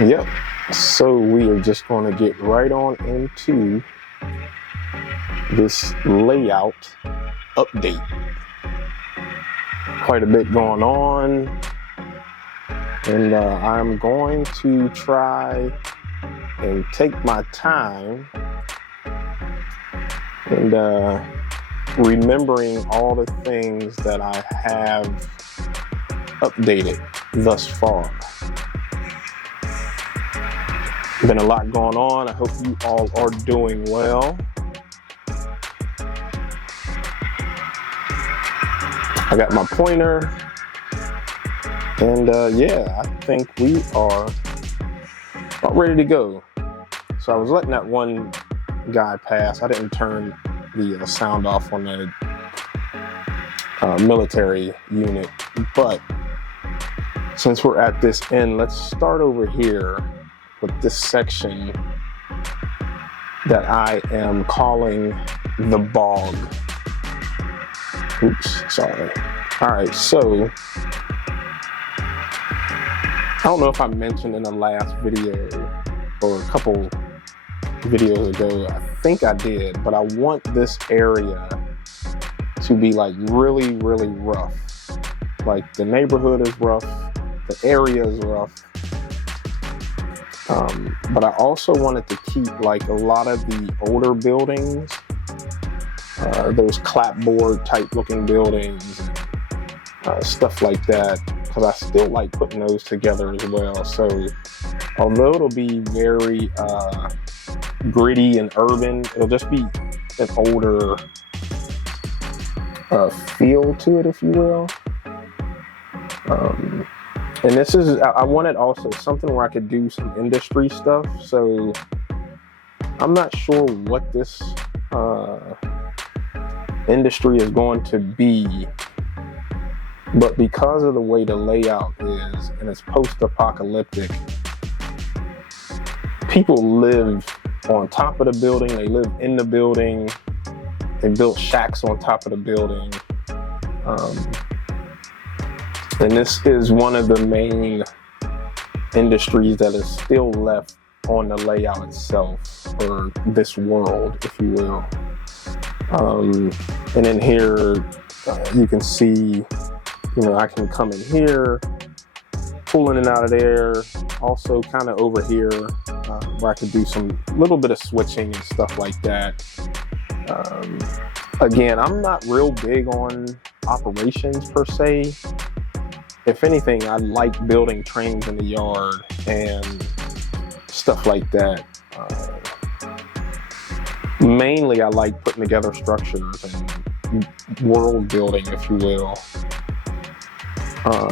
Yep. So we are just going to get right on into this layout update. Quite a bit going on, and I'm going to try and take my time and remembering all the things that I have updated thus far. Been a lot going on. I hope you all are doing well. I got my pointer, and yeah, I think we are about ready to go. So I was letting that one guy pass. I didn't turn the sound off on the military unit, but since we're at this end, let's start over here with this section that I am calling the bog. Oops, sorry. All right, so I don't know if I mentioned in the last video or a couple videos ago, I think I did, but I want this area to be like really, really rough. Like the neighborhood is rough, the area is rough. But I also wanted to keep like a lot of the older buildings, those clapboard type looking buildings, stuff like that, because I still like putting those together as well. So although it'll be very gritty and urban, it'll just be an older feel to it, if you will. And this is, I wanted also something where I could do some industry stuff. So I'm not sure what this industry is going to be, but because of the way the layout is and it's post-apocalyptic, people live on top of the building, they live in the building, they built shacks on top of the building. And this is one of the main industries that is still left on the layout itself, or this world, if you will. And in here, you can see, you know, I can come in here, pull in and out of there. Also kind of over here, where I can do some little bit of switching and stuff like that. Again, I'm not real big on operations per se. If anything, I like building trains in the yard and stuff like that. Mainly, I like putting together structures and world building, if you will.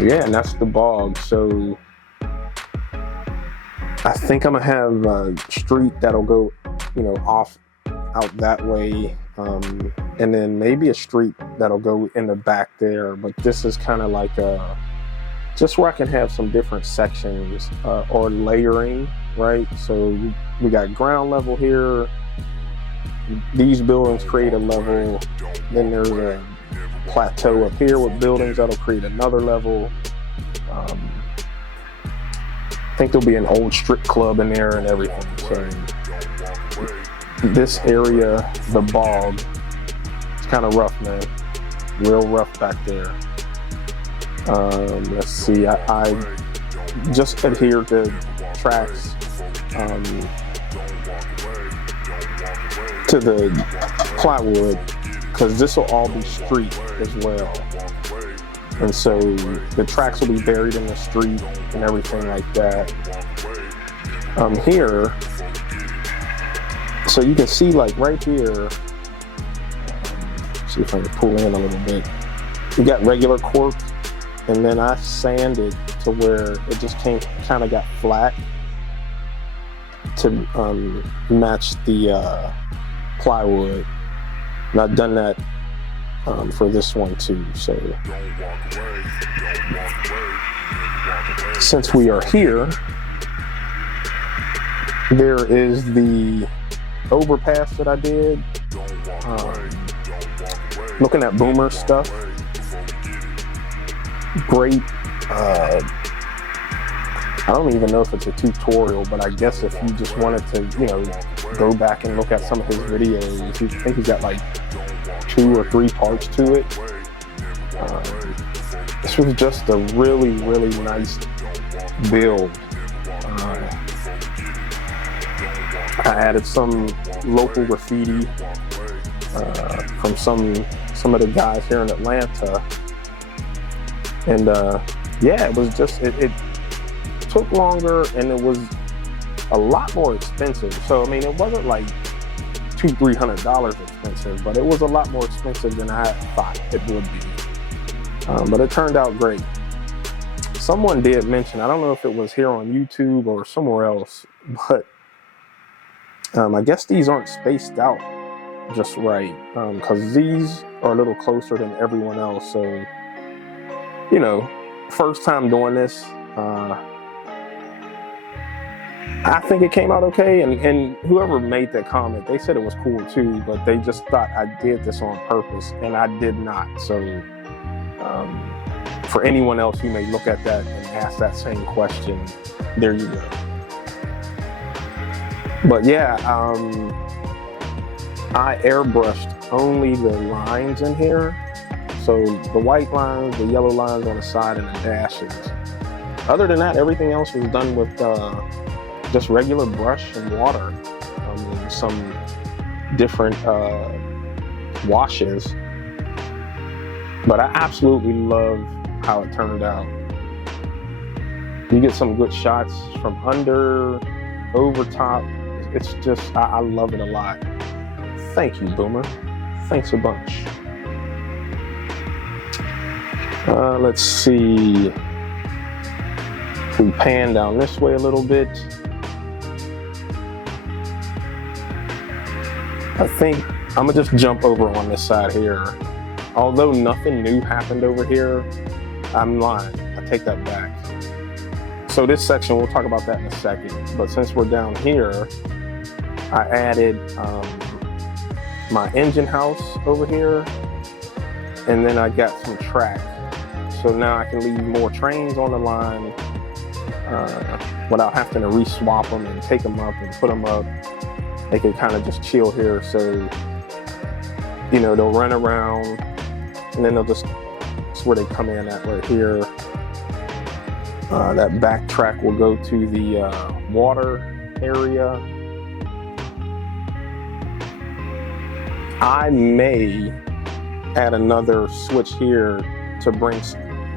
Yeah, and that's the bog. So I think I'm gonna have a street that'll go, you know, out that way, and then maybe a street that'll go in the back there. But this is kind of like just where I can have some different sections or layering, right? So we got ground level here. These buildings create a level. Then there's a plateau up here with buildings that'll create another level. I think there'll be an old strip club in there and everything. So this area, the bog, it's kind of rough, man. Real rough back there. Let's see, I just adhered to tracks to the plywood, because this will all be street as well. And so the tracks will be buried in the street and everything like that. Here, so you can see like right here, see if I can pull in a little bit. You got regular cork, and then I sanded to where it just kind of got flat to match the plywood. And I've done that for this one too. So since we are here, there is the overpass that I did. Looking at Boomer stuff, great. I don't even know if it's a tutorial, but I guess if you just wanted to, you know, go back and look at some of his videos, I think he's got like 2 or 3 parts to it. This was just a really, really nice build. I added some local graffiti from some of the guys here in Atlanta, and yeah, it was just it took longer and it was a lot more expensive. So I mean, it wasn't like $200-300 expensive, but it was a lot more expensive than I thought it would be. But it turned out great. Someone did mention, I don't know if it was here on YouTube or somewhere else, but I guess these aren't spaced out just right, because these are a little closer than everyone else. So, you know, first time doing this, I think it came out okay, and whoever made that comment, they said it was cool too, but they just thought I did this on purpose, and I did not. So for anyone else who may look at that and ask that same question, there you go. But yeah, I airbrushed only the lines in here. So the white lines, the yellow lines on the side, and the dashes. Other than that, everything else was done with just regular brush and water, and some different washes. But I absolutely love how it turned out. You get some good shots from under, over top. It's just, I love it a lot. Thank you, Boomer. Thanks a bunch. Let's see. If we pan down this way a little bit, I think I'm gonna just jump over on this side here. Although nothing new happened over here, I'm lying, I take that back. So this section, we'll talk about that in a second, but since we're down here, I added my engine house over here, and then I got some track. So now I can leave more trains on the line without having to re-swap them and take them up and put them up. They can kind of just chill here. So, you know, they'll run around and then they'll just, that's where they come in at right here. That back track will go to the water area. I may add another switch here to bring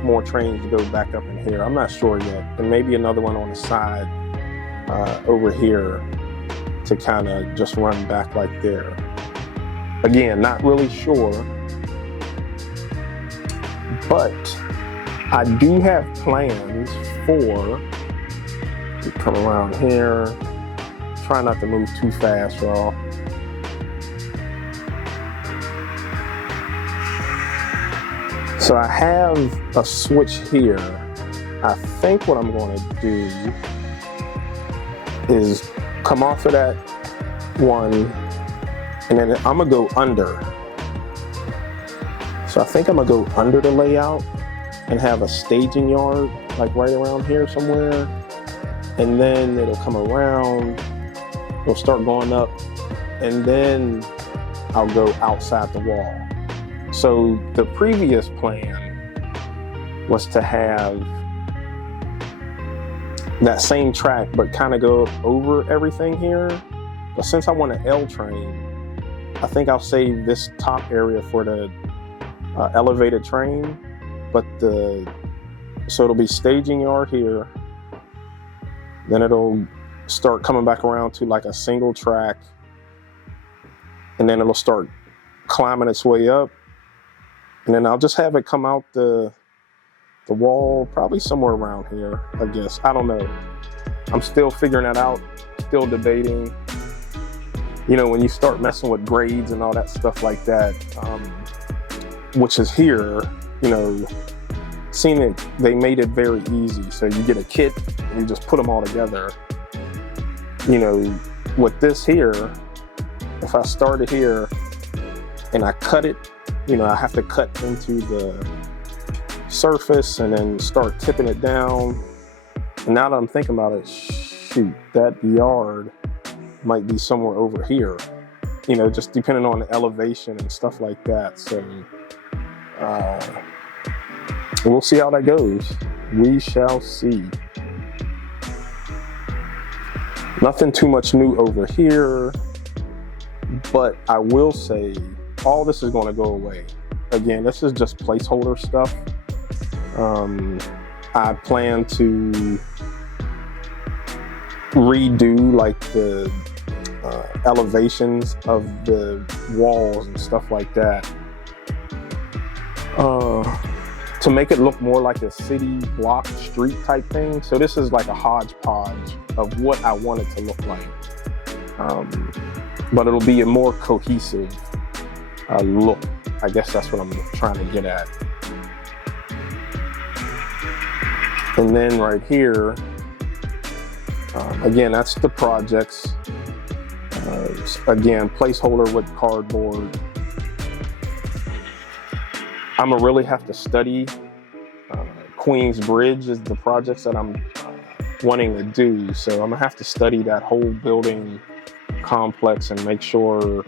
more trains to go back up in here. I'm not sure yet. And maybe another one on the side over here to kind of just run back like there. Again, not really sure, but I do have plans for, come around here, try not to move too fast, y'all. So I have a switch here. I think what I'm going to do is come off of that one, and then I'm gonna go under. So I think I'm gonna go under the layout and have a staging yard like right around here somewhere, and then it'll come around, it'll start going up, and then I'll go outside the wall. So the previous plan was to have that same track but kind of go over everything here. But since I want an L train, I think I'll save this top area for the elevated train. But so it'll be staging yard here, then it'll start coming back around to like a single track, and then it'll start climbing its way up, and then I'll just have it come out the wall, probably somewhere around here, I guess. I don't know. I'm still figuring that out, still debating. You know, when you start messing with grades and all that stuff like that, which is here, you know, seeing it, they made it very easy. So you get a kit and you just put them all together. You know, with this here, if I started here and I cut it, you know, I have to cut into the surface and then start tipping it down. And now that I'm thinking about it, shoot, that yard might be somewhere over here, you know, just depending on the elevation and stuff like that. So we'll see how that goes. We shall see. Nothing too much new over here, but I will say all this is going to go away. Again, this is just placeholder stuff. I plan to redo like the elevations of the walls and stuff like that to make it look more like a city block street type thing. So this is like a hodgepodge of what I want it to look like, but it'll be a more cohesive look. I guess that's what I'm trying to get at. And then right here, again, that's the projects. Again, placeholder with cardboard. I'm gonna really have to study Queens Bridge is the projects that I'm wanting to do. So I'm gonna have to study that whole building complex and make sure,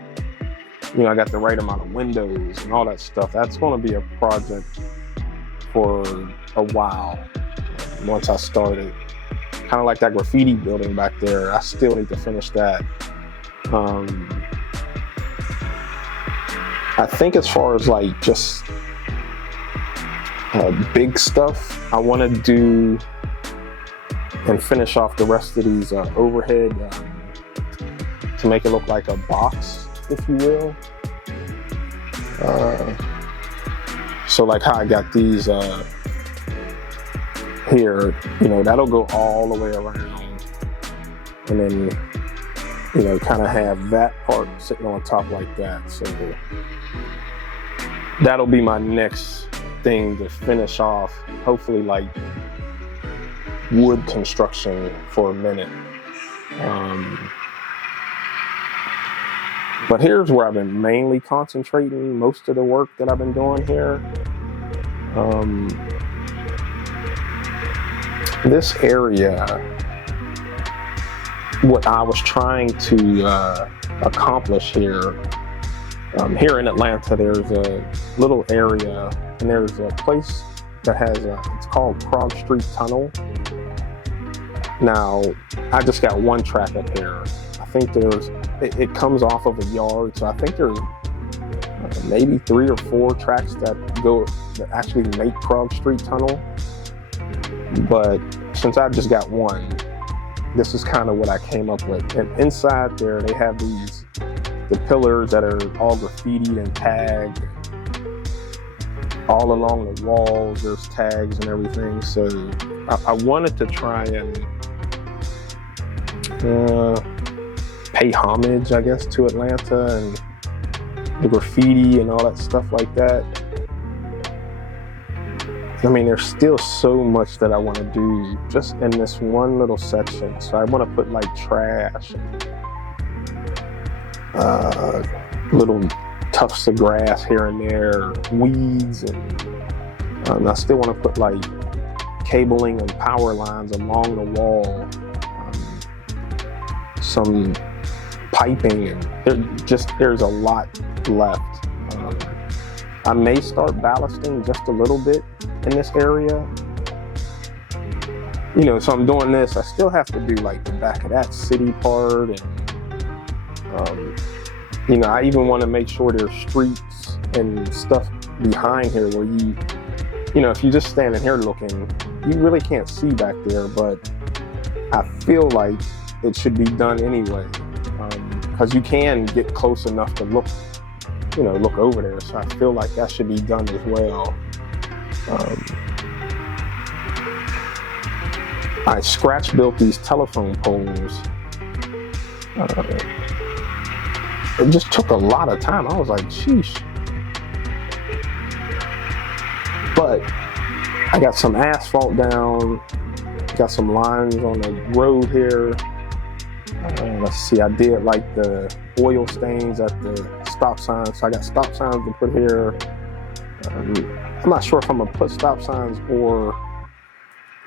you know, I got the right amount of windows and all that stuff. That's gonna be a project for a while once I start it. Kind of like that graffiti building back there. I still need to finish that. I think as far as like just big stuff, I want to do and finish off the rest of these overhead to make it look like a box, if you will. So like how I got these here, you know, that'll go all the way around, and then, you know, kind of have that part sitting on top like that. So that'll be my next thing to finish off, hopefully like wood construction for a minute. But here's where I've been mainly concentrating most of the work that I've been doing here. This area, what I was trying to accomplish here, here in Atlanta, there's a little area, and there's a place that has it's called Crog Street Tunnel. Now, I just got one track up here. I think it comes off of a yard, so I think there's maybe 3 or 4 tracks that actually make Crog Street Tunnel. But since I just got one, this is kind of what I came up with. And inside there, they have the pillars that are all graffitied and tagged. All along the walls, there's tags and everything. So I wanted to try and pay homage, I guess, to Atlanta and the graffiti and all that stuff like that. I mean, there's still so much that I want to do just in this one little section. So I want to put like trash and little tufts of grass here and there, weeds, and I still want to put like cabling and power lines along the wall, some piping, and there's a lot left. I may start ballasting just a little bit in this area. You know, so I'm doing this. I still have to do like the back of that city part, and you know, I even want to make sure there's streets and stuff behind here where you know, if you're just standing here looking, you really can't see back there, but I feel like it should be done anyway, because you can get close enough to look over there. So I feel like that should be done as well. I scratch built these telephone poles. It just took a lot of time. I was like, sheesh. But I got some asphalt down, got some lines on the road here. Let's see, I did like the oil stains at the stop signs. So I got stop signs to put here. I'm not sure if I'm gonna put stop signs or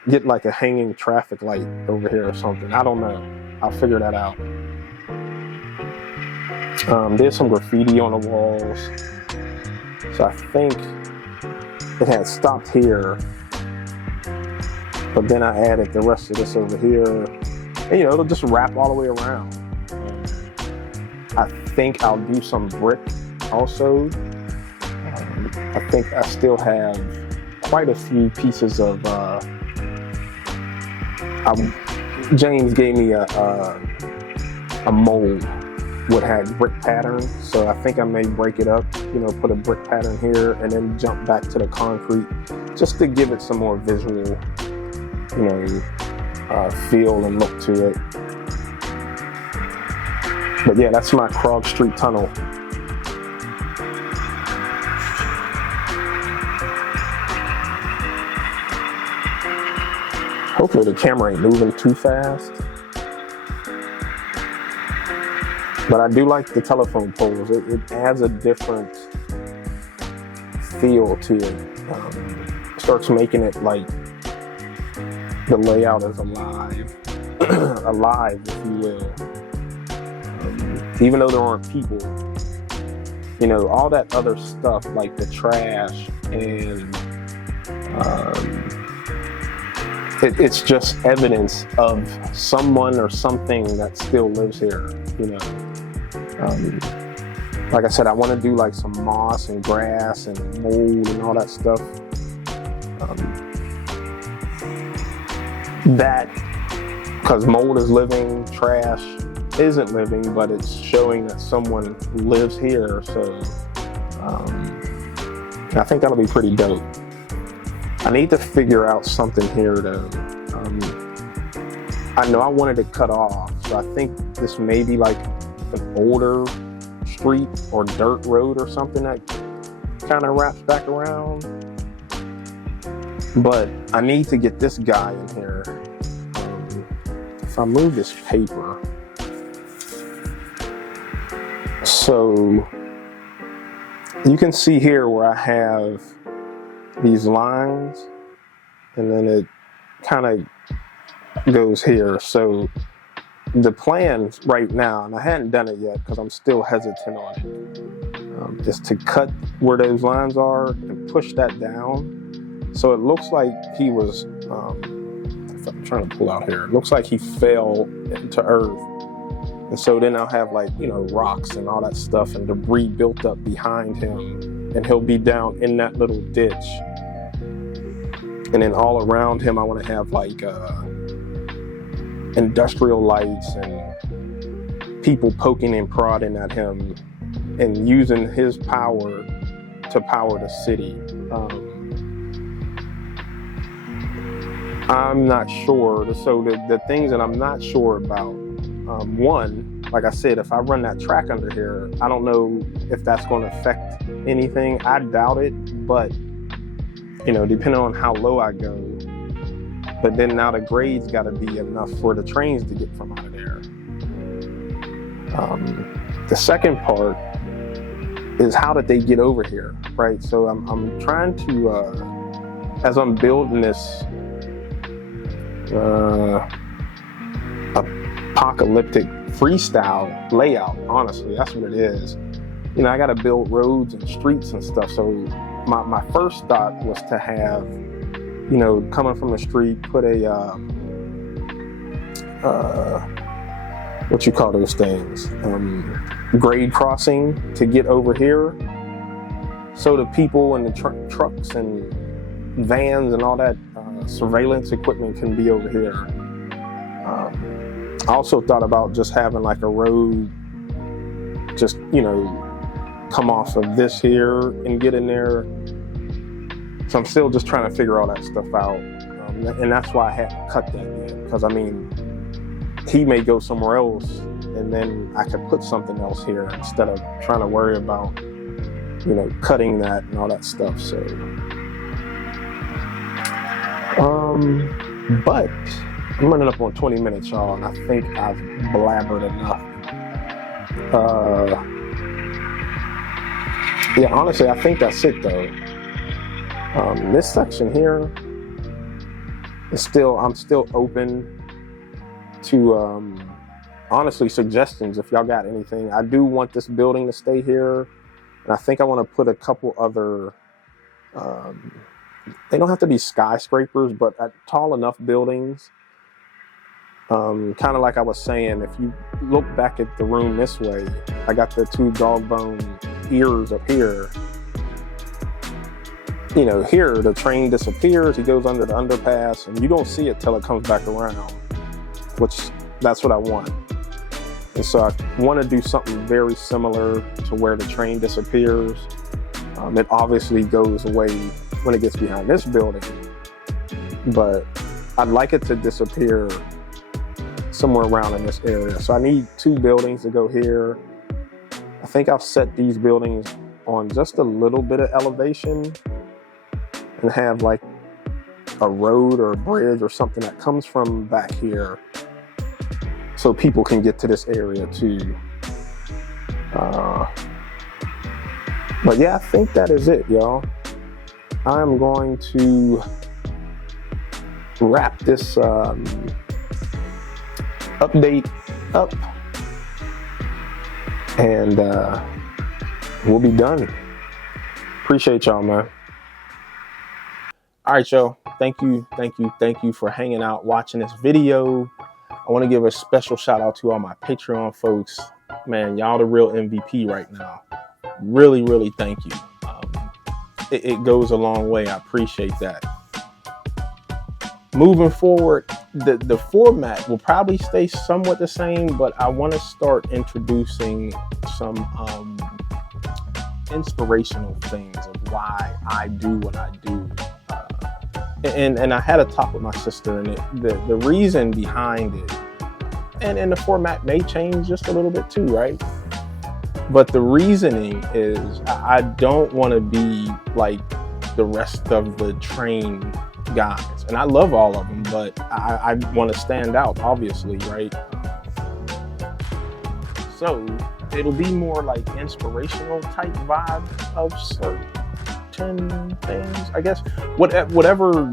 get like a hanging traffic light over here or something. I don't know. I'll figure that out. There's some graffiti on the walls. So I think it had stopped here, but then I added the rest of this over here. And, you know, it'll just wrap all the way around. I think I'll do some brick also. I think I still have quite a few pieces of, James gave me a mold what had brick pattern, so I think I may break it up, you know, put a brick pattern here and then jump back to the concrete just to give it some more visual, you know, feel and look to it. But yeah, that's my Crog Street tunnel. Hopefully the camera ain't moving too fast. But I do like the telephone poles. It adds a different feel to it. Starts making it like the layout is alive, alive, if you will. Even though there aren't people, you know, all that other stuff like the trash and it's just evidence of someone or something that still lives here, you know. Like I said, I want to do like some moss and grass and mold and all that stuff. That, because mold is living, trash isn't living, but it's showing that someone lives here. So I think that'll be pretty dope. I need to figure out something here though. I know I wanted to cut off, so I think this may be like an older street or dirt road or something that kind of wraps back around. But I need to get this guy in here. If I move this paper, so you can see here where I have these lines and then it kind of goes here. So the plan right now, and I hadn't done it yet because I'm still hesitant on it, is to cut where those lines are and push that down. So it looks like he was, if I'm trying to pull out here, it looks like he fell into earth. And so then I'll have like, you know, rocks and all that stuff and debris built up behind him, and he'll be down in that little ditch. And then all around him, I want to have like industrial lights and people poking and prodding at him and using his power to power the city. I'm not sure. So the things that I'm not sure about, one, like I said, if I run that track under here, I don't know if that's going to affect anything. I doubt it, but you know, depending on how low I go. But then now the grade's got to be enough for the trains to get from out of there. The second part is how did they get over here, right? So I'm trying to, as I'm building this apocalyptic freestyle layout, honestly, that's what it is. You know, I got to build roads and streets and stuff. So my first thought was to have, you know, coming from the street, put a, what you call those things? Grade crossing to get over here. So the people and the trucks and vans and all that surveillance equipment can be over here. I also thought about just having like a road, just, you know, come off of this here and get in there. So I'm still just trying to figure all that stuff out. And that's why I hadn't cut that yet. Because I mean, he may go somewhere else and then I could put something else here instead of trying to worry about, you know, cutting that and all that stuff. So, but I'm running up on 20 minutes, y'all, and I think I've blabbered enough. Yeah, honestly, I think that's it though. This section here, I'm still open to honestly suggestions if y'all got anything. I do want this building to stay here, and I think I want to put a couple other they don't have to be skyscrapers, but tall enough buildings. Kind of like I was saying, if you look back at the room this way, I got the 2 dog bone ears up here. You know, here the train disappears, he goes under the underpass, and you don't see it till it comes back around, which that's what I want. And so I want to do something very similar to where the train disappears. It obviously goes away when it gets behind this building, but I'd like it to disappear somewhere around in this area. So I need 2 buildings to go here. I think I'll set these buildings on just a little bit of elevation and have like a road or a bridge or something that comes from back here so people can get to this area too. But yeah, I think that is it, y'all. I'm going to wrap this update up, and we'll be done. Appreciate y'all, man. All right, y'all. Thank you for hanging out, watching this video. I want to give a special shout out to all my Patreon folks. Man, y'all the real MVP right now. Really, really thank you. It goes a long way. I appreciate that. Moving forward, the format will probably stay somewhat the same, but I want to start introducing some inspirational things of why I do what I do. And I had a talk with my sister, and the reason behind it, and the format may change just a little bit too, right? But the reasoning is I don't want to be like the rest of the train guys. And I love all of them, but I want to stand out, obviously, right? So it'll be more like inspirational type vibe of certain things, I guess. Whatever,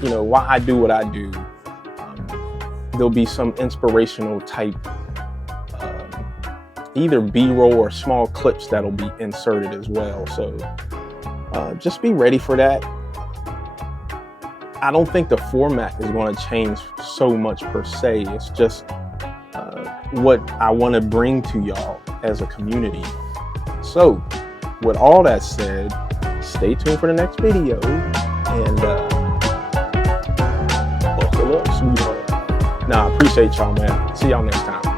you know, why I do what I do, there'll be some inspirational type either B-roll or small clips that'll be inserted as well. So just be ready for that. I don't think the format is going to change so much per se. It's just what I want to bring to y'all as a community. So with all that said, stay tuned for the next video, and buckle up, sweetheart. Nah, I appreciate y'all, man. See y'all next time.